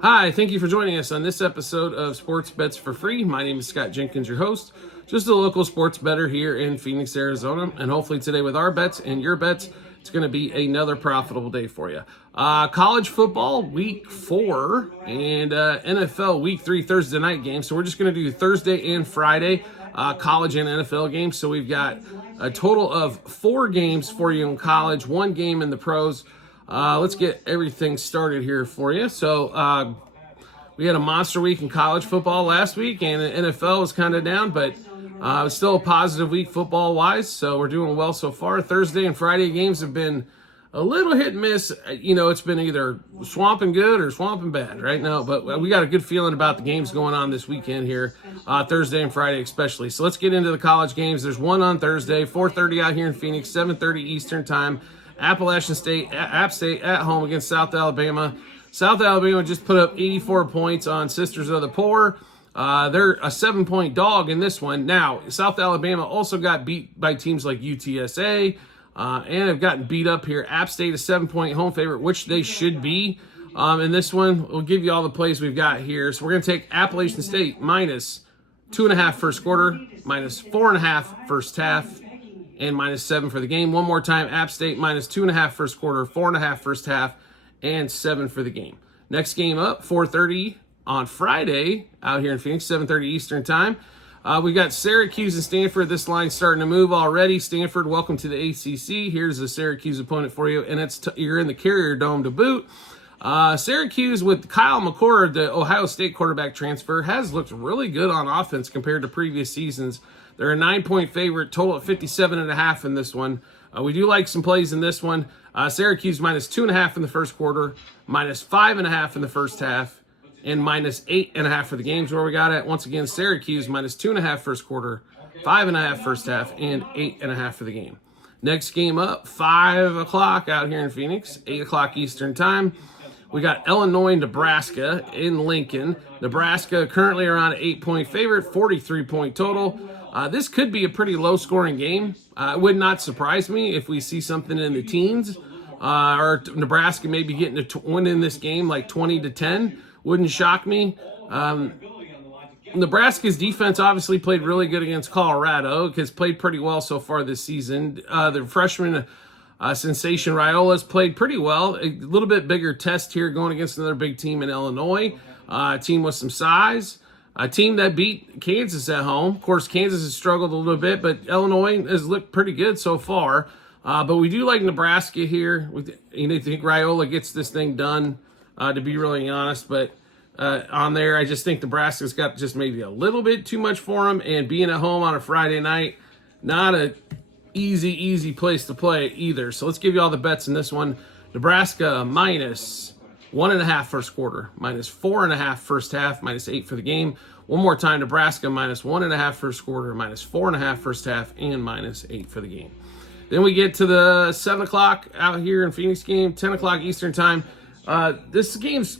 Hi, thank you for joining us on this episode of Sports Bets for Free. My name is Scott Jenkins, your host, just a local sports bettor here in Phoenix, Arizona. And hopefully today with our bets and your bets, it's going to be another profitable day for you. College football week 4 and NFL week 3 Thursday night games. So we're just going to do Thursday and Friday college and NFL games. So we've got a total of 4 games for you in college, 1 game in the pros. Let's get everything started here for you. So we had a monster week in college football last week, and the NFL was kind of down, but it's still a positive week football-wise, so we're doing well so far. Thursday and Friday games have been a little hit and miss. You know, it's been either swamping good or swamping bad right now, but we got a good feeling about the games going on this weekend here, Thursday and Friday especially. So let's get into the college games. There's one on Thursday, 4:30 out here in Phoenix, 7:30 Eastern time. Appalachian State, App State at home against South Alabama. South Alabama just put up 84 points on Sisters of the Poor. They're a 7-point dog in this one. Now, South Alabama also got beat by teams like UTSA and have gotten beat up here. App State, a 7-point home favorite, which they should be. In this one, we'll give you all the plays we've got here. So we're going to take Appalachian State minus 2.5 first quarter, minus 4.5 first half, and minus 7 for the game. One more time, App State minus 2.5 first quarter, 4.5 first half, and 7 for the game. Next game up, 4:30 on Friday out here in Phoenix, 7:30 Eastern time. We got Syracuse and Stanford. This line's starting to move already. Stanford, welcome to the ACC. Here's the Syracuse opponent for you, and you're in the Carrier Dome to boot. Syracuse with Kyle McCord, the Ohio State quarterback transfer, has looked really good on offense compared to previous seasons. They're a 9-point favorite, total at 57.5 in this one. We do like some plays in this one. Syracuse minus 2.5 in the first quarter, minus 5.5 in the first half, and minus 8.5 for the games where we got it. Once again, Syracuse minus 2.5 first quarter, 5.5 first half, and 8.5 for the game. Next game up, 5 o'clock out here in Phoenix, 8 o'clock Eastern time. We got Illinois, Nebraska in Lincoln. Nebraska currently around an 8-point favorite, 43-point total. This could be a pretty low-scoring game. It would not surprise me if we see something in the teens, or Nebraska maybe getting to win in this game like 20-10. Wouldn't shock me. Nebraska's defense obviously played really good against Colorado, has played pretty well so far this season. The freshman sensation Raiola's played pretty well. A little bit bigger test here going against another big team in Illinois, a team with some size. A team that beat Kansas at home. Of course, Kansas has struggled a little bit, but Illinois has looked pretty good so far. But we do like Nebraska here. I think Raiola gets this thing done, to be really honest. But on there, I just think Nebraska's got just maybe a little bit too much for them. And being at home on a Friday night, not a easy place to play either. So let's give you all the bets in this one. Nebraska minus 1.5 first quarter, minus 4.5 first half, minus 8 for the game. One more time, Nebraska minus 1.5 first quarter, minus 4.5 first half, and minus 8 for the game. Then we get to the 7 o'clock out here in Phoenix game, 10 o'clock Eastern time. This game's,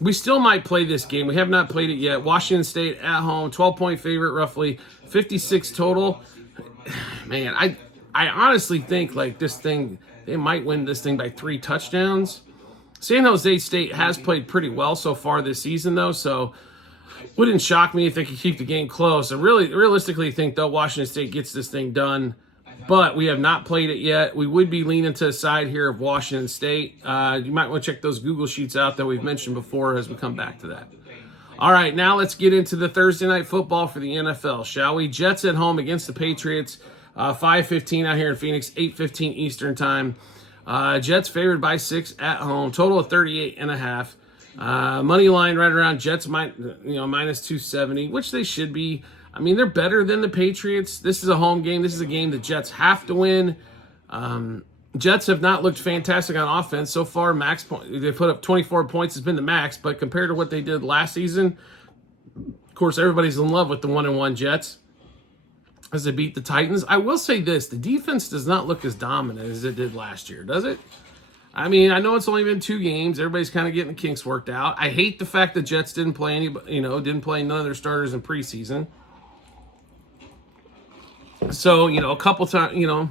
we still might play this game. We have not played it yet. Washington State at home, 12-point favorite, roughly 56 total. Man, I honestly think like this thing, they might win this thing by 3 touchdowns. San Jose State has played pretty well so far this season, though, so wouldn't shock me if they could keep the game close. I really realistically think, though, Washington State gets this thing done, but we have not played it yet. We would be leaning to the side here of Washington State. You might want to check those Google Sheets out that we've mentioned before as we come back to that. All right, now let's get into the Thursday night football for the NFL, shall we? Jets at home against the Patriots, 5:15 out here in Phoenix, 8:15 Eastern time. Jets favored by 6 at home, total of 38.5. Money line right around Jets, minus 270, which they should be. I mean, they're better than the Patriots. This is a home game. This is a game the Jets have to win. Jets have not looked fantastic on offense so far. Max point, they put up 24 points has been the max, but compared to what they did last season, of course, everybody's in love with the 1-1 Jets as they beat the Titans. I will say this, the defense does not look as dominant as it did last year, does it? I mean, I know it's only been 2 games. Everybody's kind of getting the kinks worked out. I hate the fact that Jets didn't play didn't play none of their starters in preseason. So, a couple times,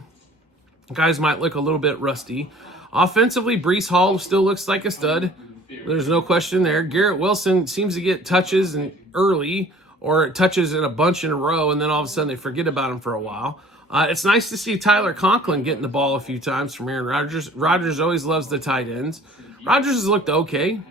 guys might look a little bit rusty. Offensively, Breece Hall still looks like a stud. There's no question there. Garrett Wilson seems to get touches and early, or touches in a bunch in a row, and then all of a sudden they forget about him for a while. It's nice to see Tyler Conklin getting the ball a few times from Aaron Rodgers. Rodgers always loves the tight ends. Rodgers has looked okay.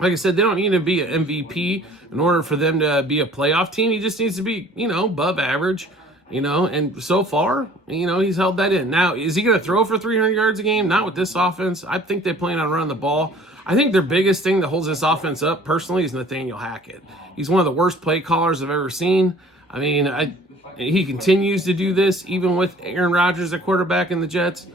Like I said, they don't need to be an MVP in order for them to be a playoff team. He just needs to be, above average, and so far, he's held that in. Now, is he going to throw for 300 yards a game? Not with this offense. I think they plan on running the ball. I think their biggest thing that holds this offense up, personally, is Nathaniel Hackett. He's one of the worst play callers I've ever seen. I mean, he continues to do this, even with Aaron Rodgers at quarterback in the Jets.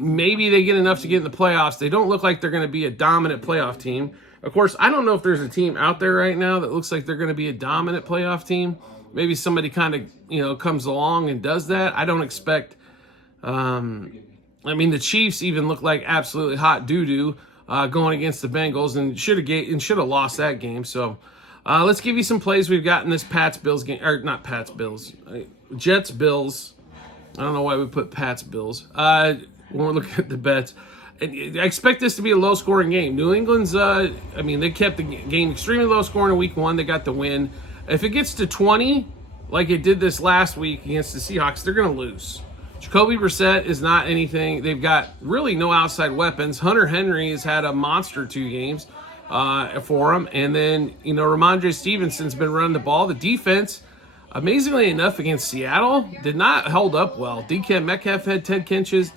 Maybe they get enough to get in the playoffs. They don't look like they're going to be a dominant playoff team. Of course, I don't know if there's a team out there right now that looks like they're going to be a dominant playoff team. Maybe somebody kind of, comes along and does that. I don't expect. The Chiefs even look like absolutely hot doo-doo going against the Bengals, and should have lost that game. So let's give you some plays we've got in this Jets-Bills. I don't know why we put Pats-Bills. When we're looking at the bets, I expect this to be a low-scoring game. New England's, they kept the game extremely low-scoring in week 1. They got the win. If it gets to 20, like it did this last week against the Seahawks, they're going to lose. Jacoby Brissett is not anything. They've got really no outside weapons. Hunter Henry has had a monster 2 games for them. And then, Ramondre Stevenson's been running the ball. The defense, amazingly enough, against Seattle, did not hold up well. DK Metcalf had 10 catches.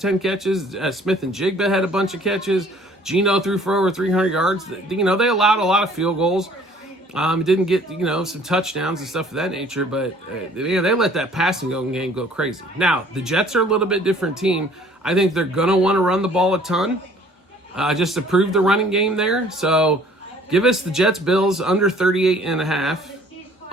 Smith and Jigba had a bunch of catches. Geno threw for over 300 yards. They allowed a lot of field goals. Didn't get, some touchdowns and stuff of that nature, but they let that passing game go crazy. Now, the Jets are a little bit different team. I think they're going to want to run the ball a ton just to prove the running game there. So give us the Jets-Bills under 38.5.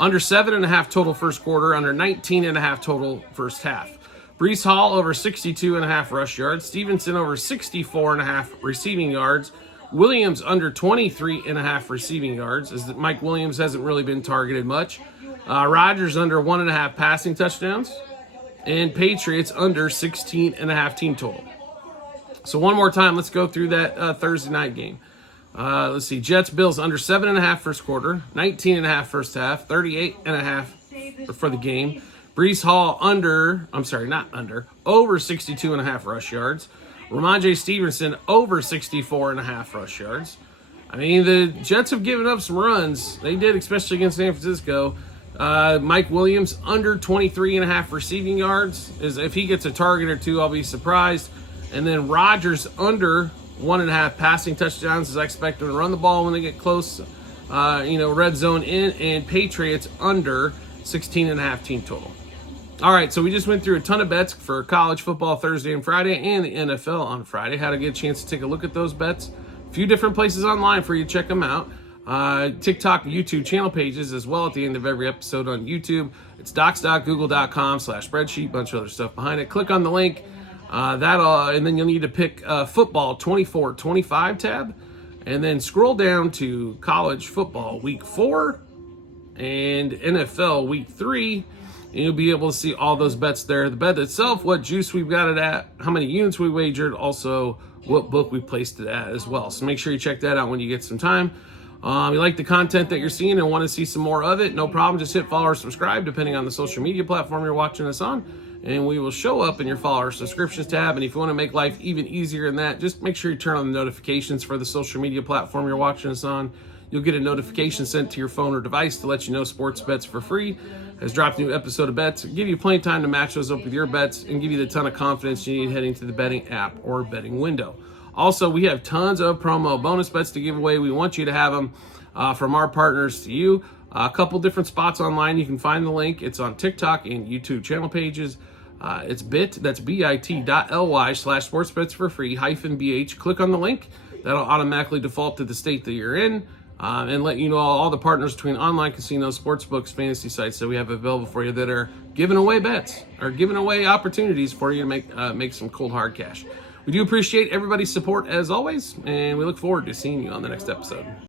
Under 7.5 total first quarter, under 19.5 total first half. Breece Hall over 62.5 rush yards. Stevenson over 64.5 receiving yards. Williams under 23.5 receiving yards, as Mike Williams hasn't really been targeted much. Rodgers under 1.5 passing touchdowns. And Patriots under 16.5 team total. So one more time, let's go through that Thursday night game. Let's see, Jets-Bills under 7.5 first quarter, 19.5 first half, 38.5 for the game. Breece Hall over 62.5 rush yards. Ramondre Stevenson over 64.5 rush yards. The Jets have given up some runs. They did, especially against San Francisco. Mike Williams under 23.5 receiving yards. If he gets a target or 2, I'll be surprised. And then Rodgers under 1.5 passing touchdowns, as I expect them to run the ball when they get close. Red zone in, and Patriots under 16.5 team total. All right, so we just went through a ton of bets for college football Thursday and Friday, and the NFL on Friday. Had to get a chance to take a look at those bets. A few different places online for you to check them out. TikTok, YouTube channel pages as well at the end of every episode on YouTube. It's docs.google.com/spreadsheet, bunch of other stuff behind it. Click on the link. And then you'll need to pick football 24-25 tab, and then scroll down to college football week 4 and NFL week 3, and you'll be able to see all those bets there. The bet itself, what juice we've got it at, how many units we wagered, also what book we placed it at as well. So make sure you check that out when you get some time. You like the content that you're seeing and want to see some more of it, no problem. Just hit follow or subscribe depending on the social media platform you're watching us on, and we will show up in your follow or subscriptions tab. And if you want to make life even easier than that, just make sure you turn on the notifications for the social media platform you're watching us on. You'll get a notification sent to your phone or device to let you know Sports Bets for Free has dropped a new episode of bets. Give you plenty of time to match those up with your bets and give you the ton of confidence you need heading to the betting app or betting window. Also, we have tons of promo bonus bets to give away. We want you to have them from our partners to you. A couple different spots online. You can find the link. It's on TikTok and YouTube channel pages. It's bit.ly/sportsbetsforfree -BH. Click on the link. That'll automatically default to the state that you're in, and let you know all the partners between online casinos, sportsbooks, fantasy sites that we have available for you that are giving away bets or giving away opportunities for you to make some cold hard cash. We do appreciate everybody's support as always, and we look forward to seeing you on the next episode.